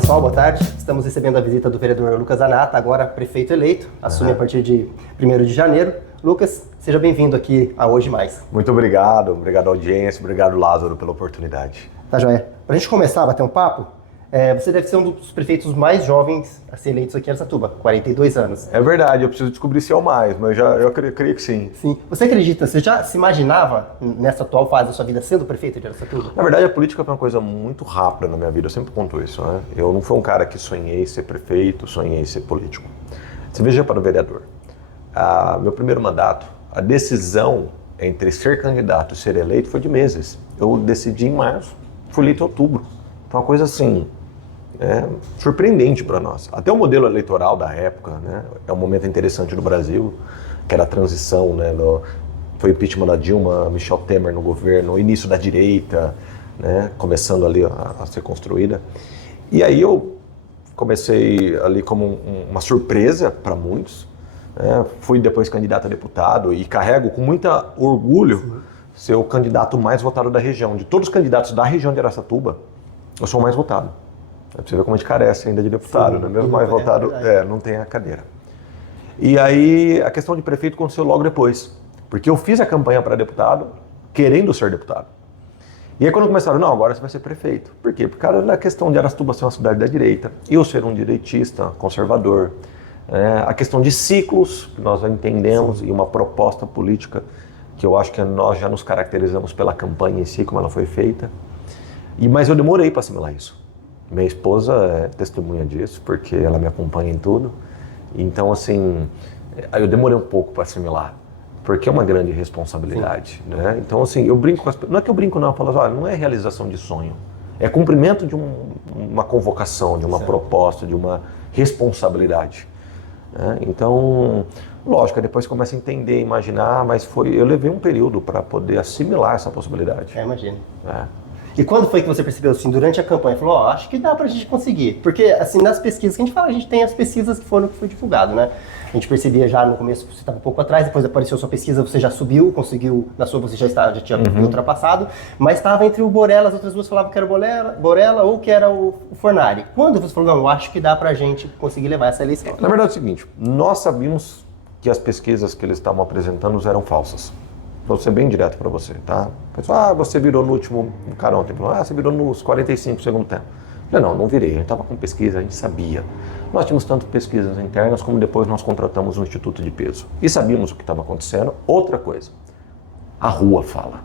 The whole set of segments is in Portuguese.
pessoal, boa tarde. Estamos recebendo a visita do vereador Lucas Zanata, agora prefeito eleito, assume a partir de 1º de janeiro. Lucas, seja bem-vindo aqui a Hoje Mais. Muito obrigado, obrigado audiência, obrigado Lázaro pela oportunidade. Tá joia. Pra gente começar a bater um papo, você deve ser um dos prefeitos mais jovens a ser eleitos aqui em Araçatuba, 42 anos. É verdade, eu preciso descobrir se é o mais, mas eu creio que sim. Sim. Você acredita, você já se imaginava nessa atual fase da sua vida sendo prefeito de Araçatuba? Na verdade, a política foi uma coisa muito rápida na minha vida, eu sempre conto isso, né? Eu não fui um cara que sonhei ser prefeito, sonhei ser político. Você veja para o vereador, meu primeiro mandato, a decisão entre ser candidato e ser eleito foi de meses. Eu decidi em março, fui eleito em outubro. Foi uma coisa assim, surpreendente para nós. Até o modelo eleitoral da época, né, é um momento interessante do Brasil, que era a transição, né, foi o impeachment da Dilma, Michel Temer no governo, o início da direita, né, começando ali a ser construída. E aí eu comecei ali como uma surpresa para muitos, fui depois candidato a deputado e carrego com muito orgulho ser o candidato mais votado da região. De todos os candidatos da região de Araçatuba, eu sou o mais votado. É pra você ver como a gente carece ainda de deputado, né? Mesmo mais votado, não tem a cadeira. E aí a questão de prefeito aconteceu logo depois, porque eu fiz a campanha para deputado querendo ser deputado. E aí quando começaram, não, agora você vai ser prefeito. Por quê? Por causa da questão de Araçatuba ser uma cidade da direita, eu ser um direitista, conservador, a questão de ciclos, que nós entendemos, e uma proposta política que eu acho que nós já nos caracterizamos pela campanha em si, como ela foi feita. Mas eu demorei para assimilar isso. Minha esposa é testemunha disso, porque ela me acompanha em tudo. Então, assim, eu demorei um pouco para assimilar, porque é uma grande responsabilidade, né? Então, assim, eu brinco com as pessoas. Não é que eu brinco, não, eu falo assim, olha, não é realização de sonho. É cumprimento de uma convocação, de uma proposta, de uma responsabilidade. Então, lógico, depois começa a entender, imaginar, mas eu levei um período para poder assimilar essa possibilidade. Imagino. E quando foi que você percebeu, assim, durante a campanha, falou, acho que dá pra gente conseguir? Porque, assim, nas pesquisas que a gente fala, a gente tem as pesquisas que foi divulgado, né? A gente percebia já no começo que você estava um pouco atrás, depois apareceu a sua pesquisa, você já subiu, conseguiu, na sua você já tinha ultrapassado, mas estava entre o Borella, as outras duas falavam que era o Borella ou que era o Fornari. Quando você falou, não, eu acho que dá pra gente conseguir levar essa eleição? Na verdade é o seguinte, nós sabíamos que as pesquisas que eles estavam apresentando eram falsas. Vou ser bem direto para você, tá? Pessoal, você virou no último, um cara ontem falou, você virou nos 45 do segundo tempo. Eu falei, não virei, a gente estava com pesquisa, a gente sabia. Nós tínhamos tanto pesquisas internas, como depois nós contratamos um instituto de peso. E sabíamos o que estava acontecendo. Outra coisa, a rua fala.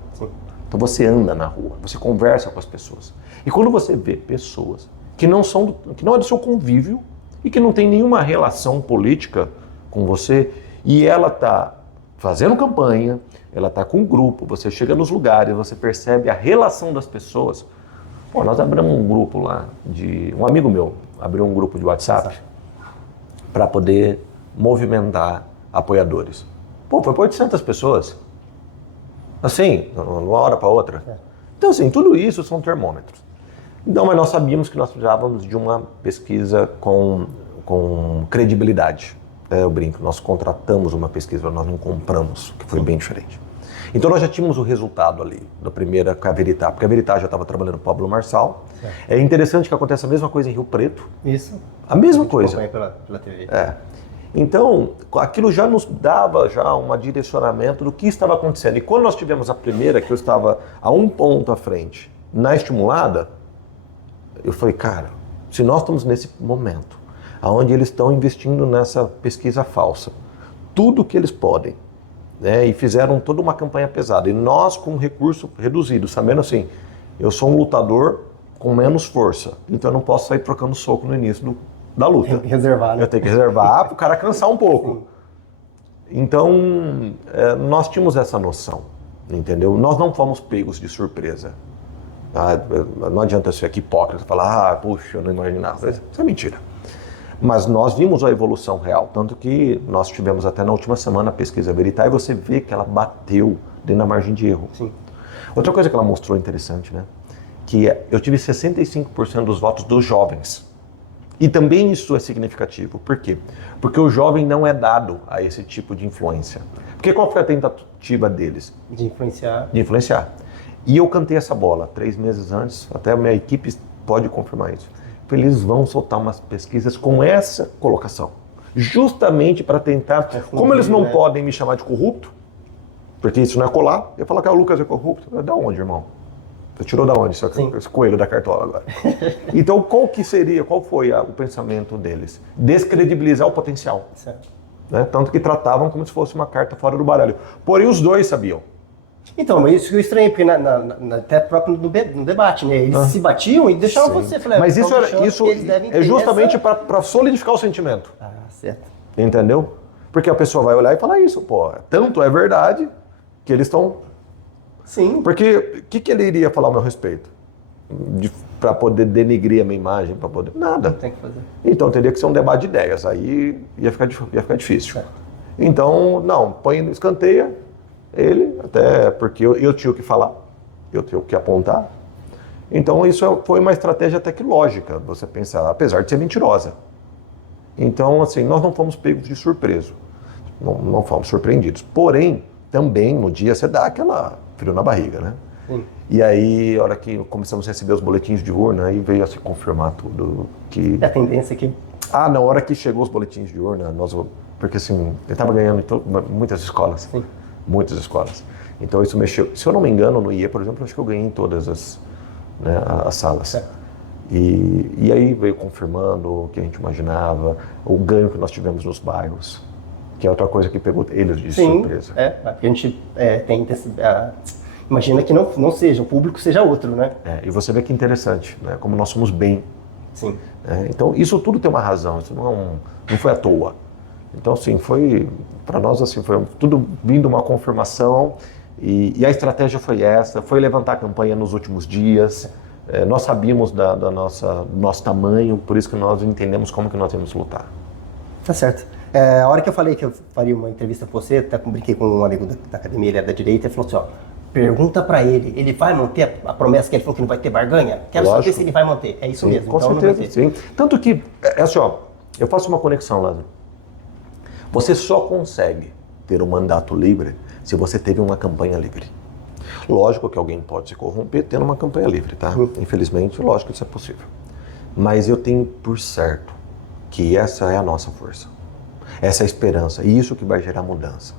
Então você anda na rua, você conversa com as pessoas. E quando você vê pessoas que não é do seu convívio e que não tem nenhuma relação política com você, e ela está fazendo campanha, ela está com um grupo, você chega nos lugares, você percebe a relação das pessoas. Pô, nós abrimos um grupo lá, um amigo meu abriu um grupo de WhatsApp para poder movimentar apoiadores. Pô, foi por 800 pessoas. Assim, de uma hora para outra. Então, assim, tudo isso são termômetros. Então, mas nós sabíamos que nós precisávamos de uma pesquisa com credibilidade. Eu brinco, nós contratamos uma pesquisa, nós não compramos, que foi bem diferente. Então nós já tínhamos o resultado ali, da primeira com a Veritá, porque a Veritá já estava trabalhando com o Pablo Marçal. É interessante que aconteça a mesma coisa em Rio Preto. Isso. A mesma coisa. Pela TV. Então, aquilo já nos dava um direcionamento do que estava acontecendo. E quando nós tivemos a primeira, que eu estava a um ponto à frente, na estimulada, eu falei, cara, se nós estamos nesse momento, onde eles estão investindo nessa pesquisa falsa, tudo que eles podem, né, e fizeram toda uma campanha pesada, e nós com recurso reduzido, sabendo assim, eu sou um lutador com menos força, então eu não posso sair trocando soco no início da luta. Reservar, né? Eu tenho que reservar para o cara cansar um pouco. Então, nós tínhamos essa noção, entendeu? Nós não fomos pegos de surpresa. Não adianta ser aqui hipócrita e falar, puxa, eu não imaginava. Isso é mentira. Mas nós vimos a evolução real, tanto que nós tivemos até na última semana a pesquisa Veritá e você vê que ela bateu dentro da margem de erro. Sim. Outra coisa que ela mostrou interessante, né? Que eu tive 65% dos votos dos jovens. E também isso é significativo. Por quê? Porque o jovem não é dado a esse tipo de influência. Porque qual foi a tentativa deles? De influenciar. De influenciar. E eu cantei essa bola 3 meses antes, até a minha equipe pode confirmar isso. eles vão soltar umas pesquisas com essa colocação. Justamente para tentar... Como eles não podem me chamar de corrupto, porque isso não é colar, eu falo que o Lucas é corrupto. Da onde, irmão? Você tirou da onde esse coelho da cartola agora? Então, qual foi o pensamento deles? Descredibilizar o potencial. Certo. Né? Tanto que tratavam como se fosse uma carta fora do baralho. Porém, os dois sabiam. Então, mas isso que eu estranhei, porque até próprio no debate, né? Eles se batiam e deixavam você. Falei, mas isso é justamente essa... para solidificar o sentimento. Ah, certo. Entendeu? Porque a pessoa vai olhar e falar isso, pô. Tanto é verdade que eles estão... Sim. Porque o que ele iria falar ao meu respeito? Para poder denigrir a minha imagem, para poder... Nada. Tem que fazer. Então teria que ser um debate de ideias, aí ia ficar difícil. Certo. Então, não, escanteia ele, até porque eu tinha o que falar, eu tinha o que apontar. Então isso foi uma estratégia até que lógica, você pensar, apesar de ser mentirosa. Então, assim, nós não fomos pegos de surpresa, não fomos surpreendidos. Porém, também no dia você dá aquela frio na barriga, né? Sim. E aí, a hora que começamos a receber os boletins de urna, aí veio a se confirmar tudo que... A tendência é que... Na hora que chegou os boletins de urna, porque assim, ele estava ganhando em muitas escolas. Sim. Muitas escolas. Então isso mexeu. Se eu não me engano, no IE, por exemplo, acho que eu ganhei em todas as salas. Certo. E aí veio confirmando o que a gente imaginava, o ganho que nós tivemos nos bairros, que é outra coisa que pegou eles de surpresa. Porque a gente tem... imagina que não seja, o público seja outro, né? E você vê que interessante, né? Como nós somos bem. Sim. Então isso tudo tem uma razão, isso não foi à toa. Então, assim, para nós, assim, foi tudo vindo uma confirmação e a estratégia foi essa, foi levantar a campanha nos últimos dias. Nós sabíamos do nosso tamanho, por isso que nós entendemos como que nós íamos lutar. Tá certo. A hora que eu falei que eu faria uma entrevista com você, até brinquei com um amigo da academia, ele é da direita, ele falou assim, pergunta pra ele vai manter a promessa que ele falou que não vai ter barganha? Quero saber se ele vai manter. É isso mesmo. Com então certeza, não vai ter. sim. Tanto que, assim, eu faço uma conexão, Lázaro. Você só consegue ter um mandato livre se você teve uma campanha livre. Lógico que alguém pode se corromper tendo uma campanha livre, tá? Infelizmente, lógico que isso é possível. Mas eu tenho por certo que essa é a nossa força. Essa é a esperança e isso que vai gerar mudança.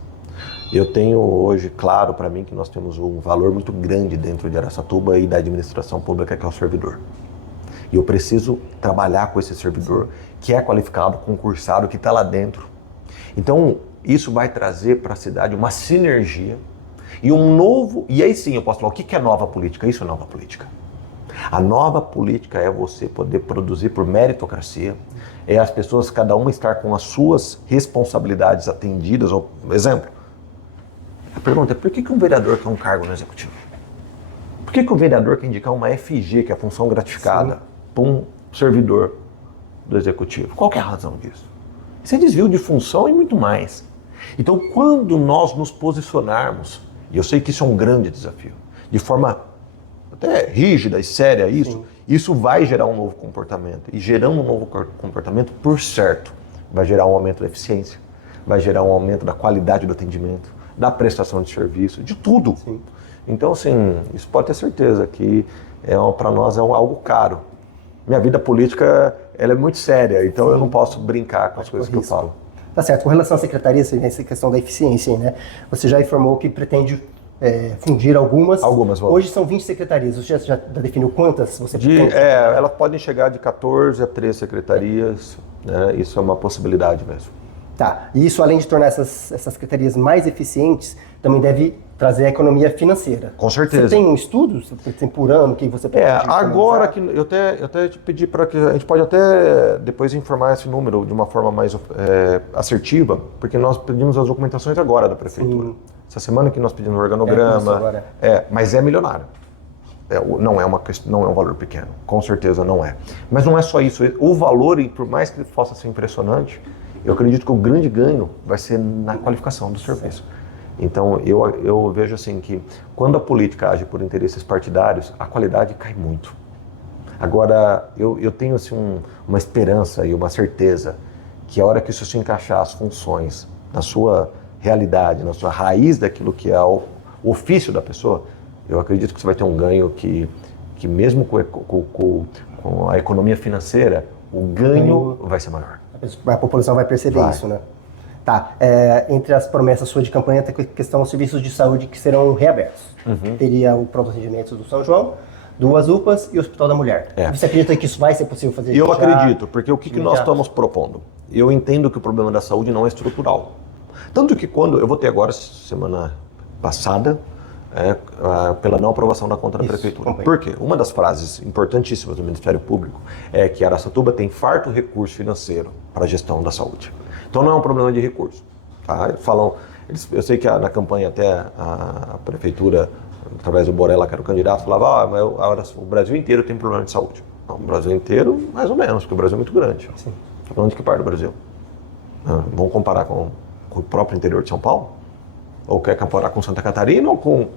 Eu tenho hoje claro para mim que nós temos um valor muito grande dentro de Araçatuba e da administração pública, que é o servidor. E eu preciso trabalhar com esse servidor, que é qualificado, concursado, que está lá dentro. Então, isso vai trazer para a cidade uma sinergia e e aí sim eu posso falar, o que é nova política? Isso é nova política. A nova política é você poder produzir por meritocracia, é as pessoas, cada uma estar com as suas responsabilidades atendidas. Exemplo, a pergunta é, por que um vereador quer um cargo no executivo? Por que o vereador quer indicar uma FG, que é a função gratificada, para um servidor do executivo? Qual que é a razão disso? Isso é desvio de função e muito mais. Então, quando nós nos posicionarmos, e eu sei que isso é um grande desafio, de forma até rígida e séria isso vai gerar um novo comportamento. E gerando um novo comportamento, por certo, vai gerar um aumento da eficiência, vai gerar um aumento da qualidade do atendimento, da prestação de serviço, de tudo. Sim. Então, assim, isso pode ter certeza que para nós é algo caro. Minha vida política ela é muito séria, então eu não posso brincar com as coisas que eu falo. Tá certo. Com relação à secretaria, essa questão da eficiência, né? Você já informou que pretende fundir algumas. Hoje são 20 secretarias. Você já definiu quantas você pretende? Elas podem chegar de 14 a 13 secretarias, né? Isso é uma possibilidade mesmo. Tá. E isso, além de tornar essas secretarias mais eficientes, também deve trazer a economia financeira. Com certeza. Você tem um estudo por ano que você pode agora que eu até te pedi para que a gente pode até depois informar esse número de uma forma mais assertiva, porque nós pedimos as documentações agora da prefeitura. Sim. Essa semana que nós pedimos o organograma, mas é milionário. Não é um valor pequeno, com certeza não é. Mas não é só isso. O valor, por mais que possa ser impressionante, eu acredito que o grande ganho vai ser na qualificação do serviço. Então, eu vejo assim que quando a política age por interesses partidários, a qualidade cai muito. Agora, eu tenho assim, uma esperança e uma certeza que a hora que isso se encaixar as funções na sua realidade, na sua raiz daquilo que é o ofício da pessoa, eu acredito que você vai ter um ganho que mesmo com com a economia financeira, o ganho vai ser maior. A população vai perceber isso, né? Tá. Entre as promessas suas de campanha tem a questão dos serviços de saúde que serão reabertos. Teria o pronto atendimento do São João, 2 UPAs e o Hospital da Mulher. Você acredita que isso vai ser possível fazer? Eu acredito, porque o que nós estamos propondo? Eu entendo que o problema da saúde não é estrutural. Tanto que quando eu votei agora, semana passada, pela não aprovação da conta da Prefeitura. Por quê? Uma das frases importantíssimas do Ministério Público é que Araçatuba tem farto recurso financeiro para a gestão da saúde. Então não é um problema de recurso. Tá? Eu sei que na campanha até a Prefeitura, através do Borella, que era o candidato, falava mas o Brasil inteiro tem problema de saúde. Não, o Brasil inteiro, mais ou menos, porque o Brasil é muito grande. Está falando de que parte do Brasil? Vamos comparar com o próprio interior de São Paulo? Ou quer comparar com Santa Catarina ou com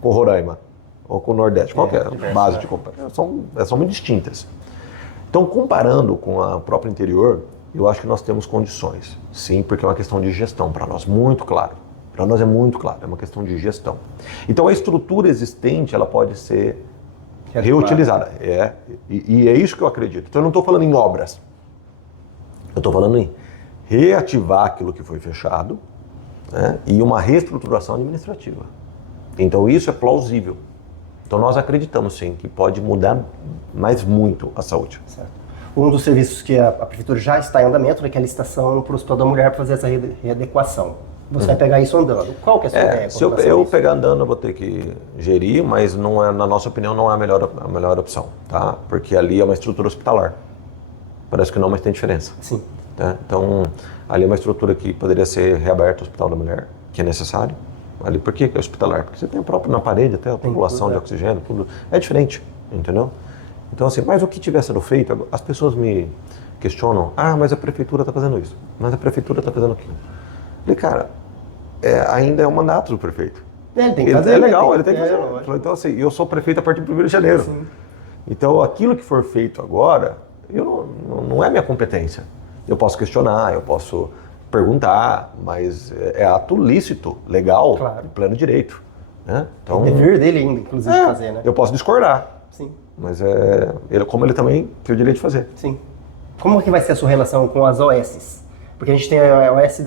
Roraima? Ou com o Nordeste? Qual que é a base de comparação? São muito distintas. Então, comparando com o próprio interior, eu acho que nós temos condições. Sim, porque é uma questão de gestão para nós, muito claro. Para nós é muito claro, é uma questão de gestão. Então, a estrutura existente, ela pode ser reutilizada. E é isso que eu acredito. Então, eu não estou falando em obras. Eu estou falando em reativar aquilo que foi fechado, né, e uma reestruturação administrativa. Então isso é plausível. Então nós acreditamos sim que pode mudar mais muito a saúde. Certo. Um dos serviços que a Prefeitura já está em andamento é que é a licitação para o Hospital da Mulher para fazer essa readequação. Você vai pegar isso andando. Qual que é a sua ideia? Se eu pegar andando, eu vou ter que gerir, mas não é, na nossa opinião não é a melhor opção, tá? Porque ali é uma estrutura hospitalar. Parece que não, mas tem diferença. Sim. Tá? Então, ali é uma estrutura que poderia ser reaberta o Hospital da Mulher, que é necessário. Ali, por que é hospitalar? Porque você tem próprio na parede, até a população de oxigênio, tudo. É diferente, entendeu? Então, assim, mas o que tiver sendo feito, as pessoas me questionam, mas a Prefeitura está fazendo isso, mas a Prefeitura está fazendo aquilo. Eu falei, cara, ainda é o mandato do prefeito. Ele tem que fazer. É legal, ele tem que fazer. Então, assim, eu sou prefeito a partir do 1º de janeiro. Sim. Então, aquilo que for feito agora, não é minha competência. Eu posso questionar, eu posso perguntar, mas é ato lícito, legal, de pleno direito. Né? Então, é dever dele ainda, inclusive, fazer, né? Eu posso discordar. Sim. Mas como ele também tem o direito de fazer. Sim. Como que vai ser a sua relação com as OSs? Porque a gente tem a OS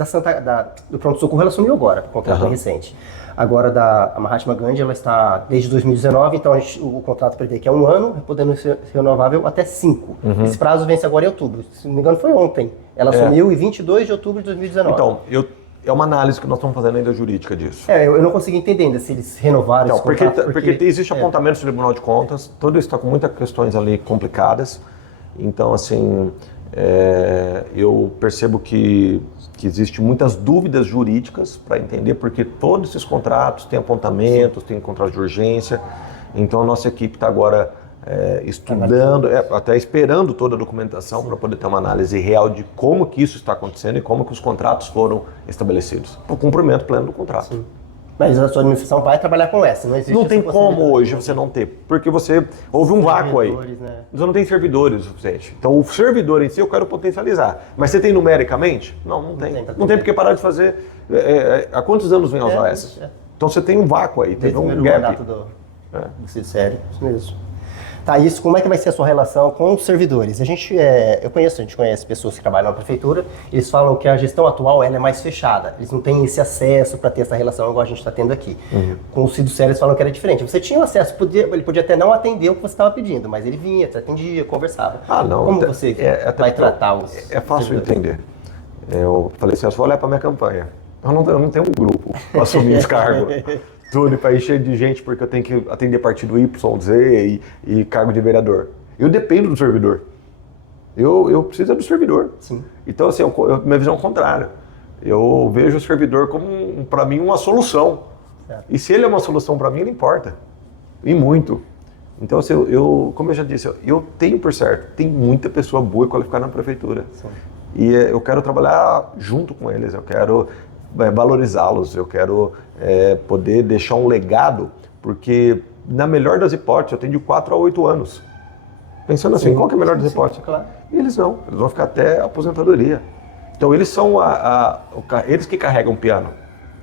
do Pronto Socorro, ela assumiu agora, contrato recente. Agora, a Mahatma Gandhi, ela está desde 2019, então o contrato prevê que é 1 ano, podendo ser renovável até 5. Esse prazo vence agora em outubro. Se não me engano, foi ontem. Ela assumiu em 22 de outubro de 2019. Então, é uma análise que nós estamos fazendo ainda jurídica disso. Eu não consegui entender ainda se eles renovaram esse contrato. Porque existe apontamento do Tribunal de Contas, tudo isso está com muitas questões ali complicadas. Então, assim, eu percebo que existe muitas dúvidas jurídicas para entender, porque todos esses contratos têm apontamentos, tem contratos de urgência. Então, a nossa equipe está agora estudando, até esperando toda a documentação para poder ter uma análise real de como que isso está acontecendo e como que os contratos foram estabelecidos. O cumprimento pleno do contrato. Sim. Mas a sua administração vai trabalhar com essa, não existe. Não tem como hoje você não ter, porque houve um vácuo aí. Né? Você não tem servidores o suficiente. Então o servidor em si eu quero potencializar. Mas você tem numericamente? Não tem. Não tem porque parar de fazer. Há quantos anos vem as OS? Então você tem um vácuo aí, tem um gap. Do sério, isso mesmo. Tá, isso, como é que vai ser a sua relação com os servidores? A gente conhece pessoas que trabalham na prefeitura, eles falam que a gestão atual ela é mais fechada, eles não têm esse acesso para ter essa relação igual a gente está tendo aqui. Com o Cido Sério, eles falam que era diferente. Você tinha o acesso, ele podia até não atender o que você estava pedindo, mas ele vinha, te atendia, conversava. Não. Como você vai tratar os É fácil de entender. Eu falei assim, eu só olhar para minha campanha. Eu não tenho um grupo para assumir esse cargo. Tudo para encher de gente, porque eu tenho que atender partido Y, Z e cargo de vereador. Eu dependo do servidor. Eu preciso do servidor. Sim. Então, assim, minha visão é o contrário. Eu vejo o servidor como, para mim, uma solução. Certo. E se ele é uma solução para mim, não importa. E muito. Então, assim, como eu já disse, eu tenho por certo, tem muita pessoa boa e qualificada na prefeitura. Sim. E eu quero trabalhar junto com eles, eu quero valorizá-los, eu quero poder deixar um legado, porque na melhor das hipóteses eu tenho de 4 a 8 anos. Pensando assim, qual que é a melhor das hipóteses? Claro. E eles vão ficar até a aposentadoria. Então eles são eles que carregam o piano,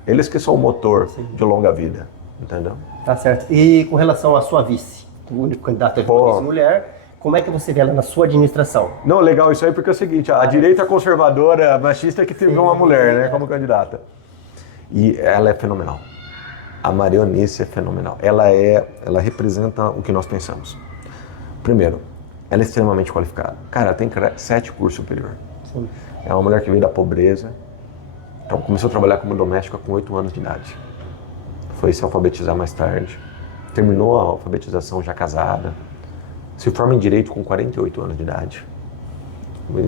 eles que são o motor de longa vida, entendeu? Tá certo. E com relação à sua vice, o único candidato é vice-mulher, Como é que você vê ela na sua administração? Não, legal isso aí, porque é o seguinte, a direita conservadora, machista, que teve uma mulher, né, como candidata. E ela é fenomenal. A Maria Eunice é fenomenal. Ela representa o que nós pensamos. Primeiro, ela é extremamente qualificada. Cara, ela tem 7 cursos superior. Sim. É uma mulher que veio da pobreza. Então, começou a trabalhar como doméstica com 8 anos de idade. Foi se alfabetizar mais tarde. Terminou a alfabetização já casada. Se forma em Direito com 48 anos de idade.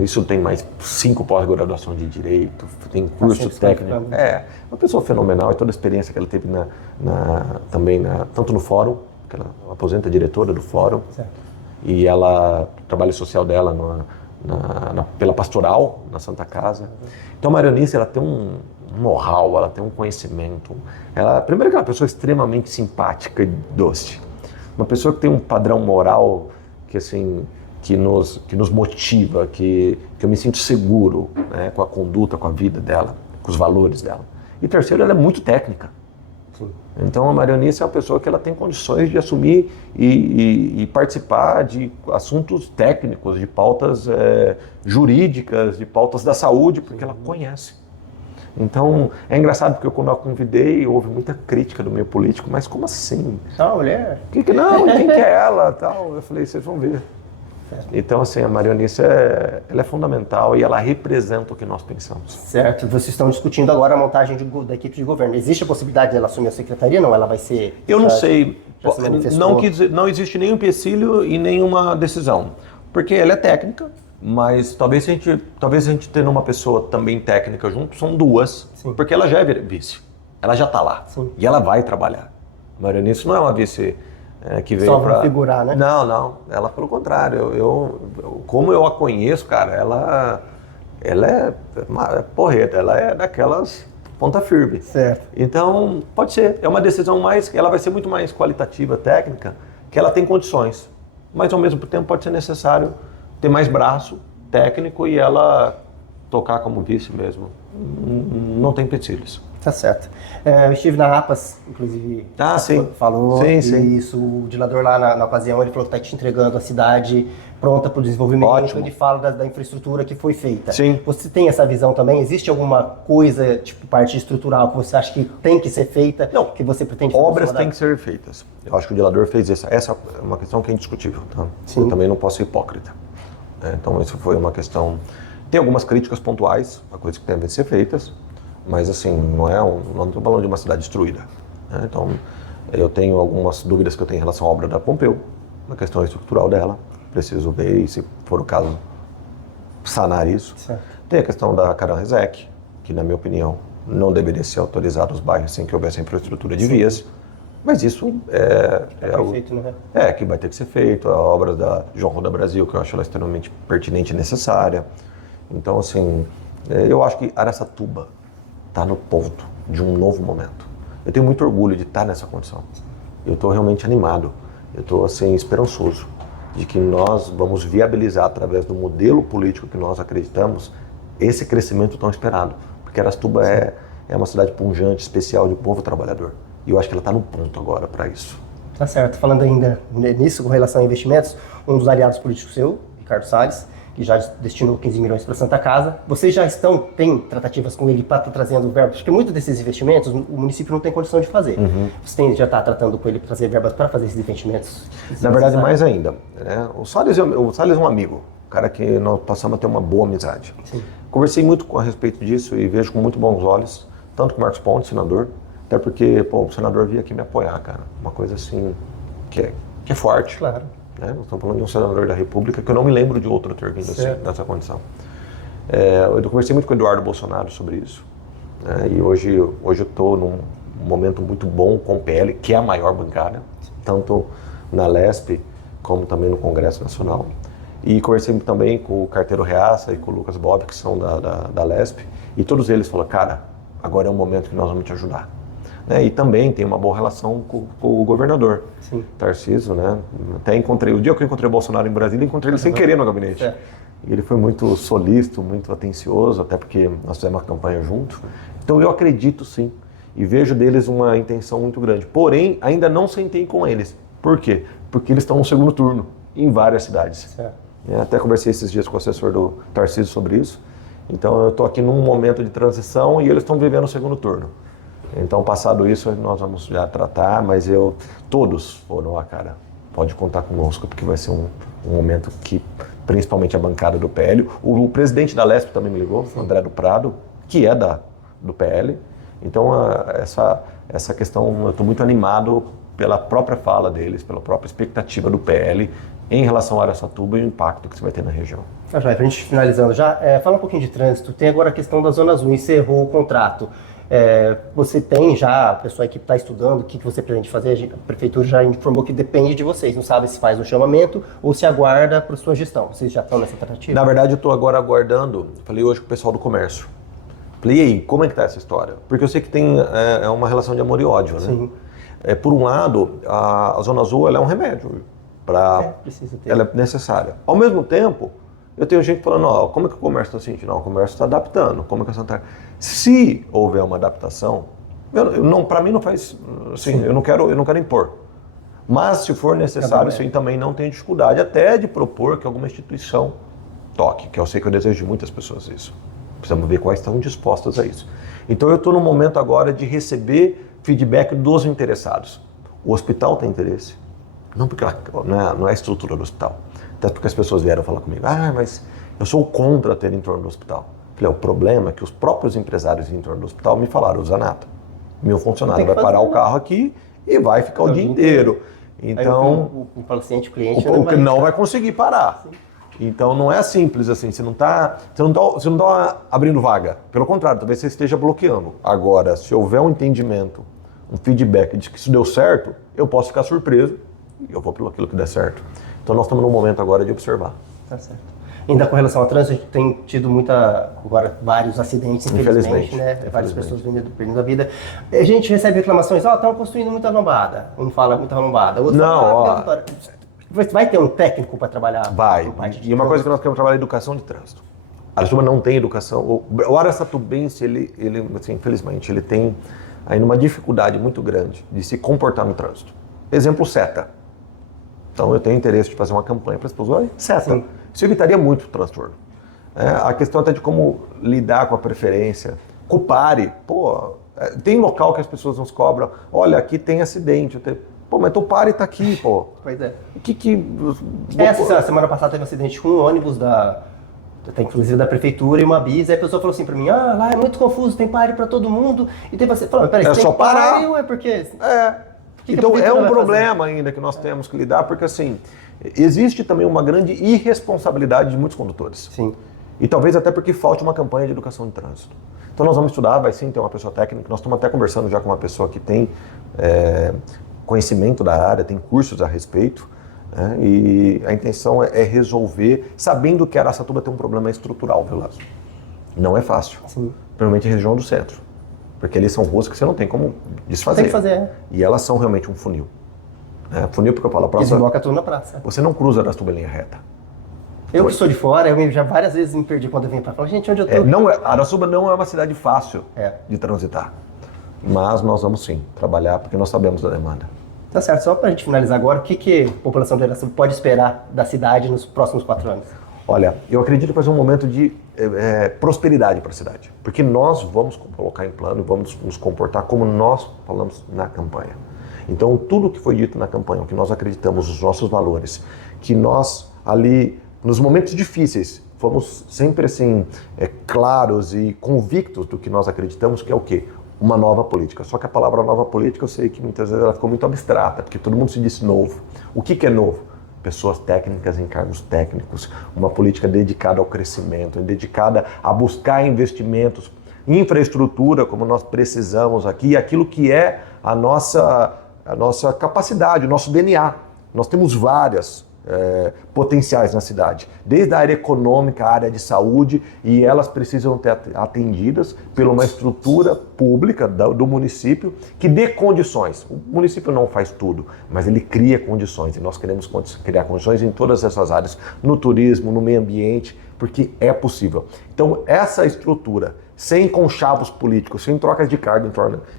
Isso tem mais 5 pós-graduação de Direito, tem curso técnico. É, uma pessoa fenomenal e toda a experiência que ela teve tanto no fórum, que ela aposenta diretora do fórum, certo. E ela, o trabalho social dela pela pastoral, na Santa Casa. Então a Maria Eunice, ela tem um know-how, ela tem um conhecimento. Primeiro que ela é uma pessoa extremamente simpática e doce. Uma pessoa que tem um padrão moral que assim... que nos motiva, que eu me sinto seguro, né, com a conduta, com a vida dela, com os valores dela. E terceiro, ela é muito técnica. Sim. Então a Maria Eunice é uma pessoa que ela tem condições de assumir e participar de assuntos técnicos, de pautas jurídicas, de pautas da saúde, porque ela conhece. Então, é engraçado porque quando eu a convidei, houve muita crítica do meio político, mas como assim? Não, mulher? Não, quem que é ela? Tal. Eu falei, vocês vão ver. Então, assim, a Maria Eunice ela é fundamental e ela representa o que nós pensamos. Certo. Vocês estão discutindo agora a montagem da equipe de governo. Existe a possibilidade dela assumir a secretaria? Não, ela vai ser... Eu não sei. Não existe nenhum empecilho e nenhuma decisão. Porque ela é técnica, mas talvez a gente tendo uma pessoa também técnica junto, são duas. Sim. Porque ela já é vice. Ela já está lá. Sim. E ela vai trabalhar. A Maria Eunice não é uma vice... que veio só para figurar, né? Não. Ela, pelo contrário. Como eu a conheço, cara, ela é porreta. Ela é daquelas ponta firme. Certo. Então, pode ser. É uma decisão ela vai ser muito mais qualitativa, técnica, que ela tem condições. Mas, ao mesmo tempo, pode ser necessário ter mais braço técnico e ela tocar como vice mesmo. Não tem empecilhos. Tá certo. Eu estive na APAS, inclusive, falou sim. Isso, o diretor lá na ocasião, ele falou que está te entregando a cidade pronta para o desenvolvimento. Ótimo. Ele fala da infraestrutura que foi feita. Sim. Você tem essa visão também? Existe alguma coisa, tipo parte estrutural, que você acha que tem que ser feita? Não, que você pretende obras têm que ser feitas. Eu acho que o diretor fez isso. Essa é uma questão que é indiscutível. Tá? Eu também não posso ser hipócrita. Então, isso foi uma questão... Tem algumas críticas pontuais, a coisas que devem ser feitas, mas assim, não estou falando de uma cidade destruída. Né? Então, eu tenho algumas dúvidas que eu tenho em relação à obra da Pompeu, na questão estrutural dela, preciso ver e, se for o caso, sanar isso. Certo. Tem a questão da Caran-Rezec, que na minha opinião não deveria ser autorizado os bairros sem que houvesse infraestrutura de vias, mas isso feito, né? Que vai ter que ser feito, a obra da João Roda Brasil, que eu acho ela extremamente pertinente e necessária. Então, assim, eu acho que Araçatuba está no ponto de um novo momento. Eu tenho muito orgulho de estar nessa condição. Eu estou realmente animado, eu estou assim, esperançoso de que nós vamos viabilizar, através do modelo político que nós acreditamos, esse crescimento tão esperado. Porque Araçatuba é uma cidade pujante, especial, de povo trabalhador. E eu acho que ela está no ponto agora para isso. Tá certo. Falando ainda nisso, com relação a investimentos, um dos aliados políticos seu, Ricardo Salles, que já destinou 15 milhões para a Santa Casa. Vocês já têm tratativas com ele para estar trazendo verbas? Porque muitos desses investimentos o município não tem condição de fazer. Uhum. Você já está tratando com ele para trazer verbas para fazer esses investimentos? Na verdade, mais ainda. Né? O Salles é um amigo, um cara que nós passamos a ter uma boa amizade. Sim. Conversei muito a respeito disso e vejo com muito bons olhos, tanto com o Marcos Pontes, senador, até porque o senador veio aqui me apoiar, cara. Uma coisa assim que é forte. Claro. Nós estamos falando de um senador da República que eu não me lembro de outro ter vindo assim, nessa condição. Eu conversei muito com o Eduardo Bolsonaro sobre isso. E hoje eu estou num momento muito bom com o PL, que é a maior bancada, tanto na LESP como também no Congresso Nacional. E conversei também com o Carteiro Reaça e com o Lucas Bob, que são da LESP, e todos eles falaram, cara, agora é o momento que nós vamos te ajudar. E também tem uma boa relação com o governador, sim, Tarcísio, né? Até o dia que eu encontrei o Bolsonaro em Brasília, encontrei ele sem querer no gabinete. E ele foi muito solícito, muito atencioso, até porque nós fizemos uma campanha junto. Então eu acredito sim, e vejo deles uma intenção muito grande. Porém, ainda não sentei com eles. Por quê? Porque eles estão no segundo turno. em várias cidades. Certo. Até conversei esses dias com o assessor do Tarcísio sobre isso. Então eu estou aqui num momento de transição e eles estão vivendo o segundo turno. Então, passado isso, nós vamos já tratar, mas todos foram, cara, pode contar conosco, porque vai ser um momento que, principalmente a bancada do PL, o presidente da Lesp também me ligou, o André do Prado, que é do PL. Então, essa questão, eu estou muito animado pela própria fala deles, pela própria expectativa do PL em relação a Araçatuba e o impacto que isso vai ter na região. Pra gente finalizando já, fala um pouquinho de trânsito. Tem agora a questão da Zona Azul, encerrou o contrato. Você tem já, a pessoa que está estudando, o que você pretende fazer? A prefeitura já informou que depende de vocês, não sabe se faz o chamamento ou se aguarda para sua gestão. Vocês já estão nessa tratativa? Na verdade, eu estou agora aguardando, falei hoje com o pessoal do comércio. Falei, e aí, como é que está essa história? Porque eu sei que tem uma relação de amor e ódio, né? Sim. Por um lado, a Zona Azul ela é um remédio, precisa ter. ela é necessária. Ao mesmo tempo, eu tenho gente falando, como é que o comércio está sentindo? Não, o comércio está adaptando, como é que a Santa... Se houver uma adaptação, para mim não faz, assim, eu não quero impor. Mas se for necessário, sim, também não tem dificuldade até de propor que alguma instituição toque, que eu sei que eu desejo de muitas pessoas isso. Precisamos ver quais estão dispostas a isso. Então eu estou no momento agora de receber feedback dos interessados. O hospital tem interesse, não porque não é a estrutura do hospital, até porque as pessoas vieram falar comigo, mas eu sou contra ter em torno do hospital. Falei, o problema é que os próprios empresários em torno do hospital me falaram, Zanata, meu funcionário vai parar o carro aqui e vai ficar o dia inteiro. Então, o paciente, o cliente não vai conseguir parar. Sim. Então não é simples assim, você não está abrindo vaga. Pelo contrário, talvez você esteja bloqueando. Agora, se houver um entendimento, um feedback de que isso deu certo, eu posso ficar surpreso e eu vou pelo aquilo que der certo. Então nós estamos num momento agora de observar. Tá certo. Ainda com relação ao trânsito, a gente tem tido vários acidentes, infelizmente, né? Várias pessoas perdendo a vida. A gente recebe reclamações, estão construindo muita lombada. Um fala muita lombada, outro fala, vai ter um técnico para trabalhar? Vai. E uma coisa que nós queremos trabalhar é educação de trânsito. A Araçatuba não tem educação. O araçatubense, ele assim, infelizmente, ele tem ainda uma dificuldade muito grande de se comportar no trânsito. Exemplo, seta. Então eu tenho interesse de fazer uma campanha para as pessoas, olha, seta. Sim. Isso evitaria muito o transtorno. A questão até de como lidar com a preferência. Com o pare. Tem local que as pessoas nos cobram, olha, aqui tem acidente. Mas o pare tá aqui, pô. Pois é. Essa semana passada teve um acidente com um ônibus inclusive da prefeitura e uma bis, aí a pessoa falou assim pra mim, lá é muito confuso, tem pare pra todo mundo, e tem você falando, peraí, só parar. Pare ou é porque... Então é um problema ainda que nós temos que lidar, porque assim, existe também uma grande irresponsabilidade de muitos condutores. Sim. E talvez até porque falte uma campanha de educação de trânsito. Então nós vamos estudar, vai sim ter uma pessoa técnica, nós estamos até conversando já com uma pessoa que tem conhecimento da área, tem cursos a respeito, né? E a intenção é resolver, sabendo que a Araçatuba tem um problema estrutural, viu, Lázaro? Não é fácil, principalmente a região do centro, porque ali são ruas que você não tem como desfazer. Tem que fazer. E elas são realmente um funil. Funil porque eu falo, a praça... Desloca tudo na praça. Você não cruza a Araçatuba em linha reta. Eu que sou de fora, eu já várias vezes me perdi quando eu vim para falar, gente, onde eu tô? Araçatuba não é uma cidade fácil de transitar. Mas nós vamos sim trabalhar porque nós sabemos da demanda. Tá certo, só para a gente finalizar agora, o que a população de Araçatuba pode esperar da cidade nos próximos 4 anos? Olha, eu acredito que vai ser um momento de prosperidade para a cidade, porque nós vamos colocar em plano e vamos nos comportar como nós falamos na campanha. Então, tudo que foi dito na campanha, o que nós acreditamos, os nossos valores, que nós ali, nos momentos difíceis, fomos sempre assim, claros e convictos do que nós acreditamos, que é o quê? Uma nova política. Só que a palavra nova política, eu sei que muitas vezes ela ficou muito abstrata, porque todo mundo se disse novo. O que é novo? Pessoas técnicas em cargos técnicos, uma política dedicada ao crescimento, dedicada a buscar investimentos, infraestrutura, como nós precisamos aqui, aquilo que é a nossa capacidade, o nosso DNA. Nós temos várias potenciais na cidade, desde a área econômica, a área de saúde, e elas precisam ser atendidas por uma estrutura pública do município que dê condições. O município não faz tudo, mas ele cria condições, e nós queremos criar condições em todas essas áreas, no turismo, no meio ambiente, porque é possível. Então, essa estrutura sem conchavos políticos, sem trocas de cargo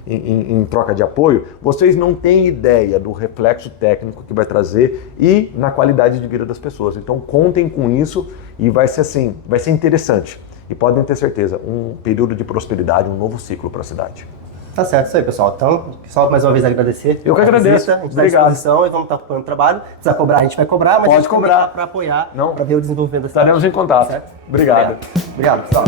em troca de apoio, vocês não têm ideia do reflexo técnico que vai trazer e na qualidade de vida das pessoas. Então contem com isso e vai ser assim, vai ser interessante. E podem ter certeza, um período de prosperidade, um novo ciclo para a cidade. Tá certo, isso aí, pessoal. Então, só mais uma vez agradecer. Eu que agradeço. A gente está à disposição e vamos estar ocupando o trabalho. Se precisar cobrar, a gente vai cobrar, mas Pode a gente cobrar para apoiar, Não. para ver o desenvolvimento da cidade. Estaremos em contato. Certo? Obrigado. Obrigado, pessoal.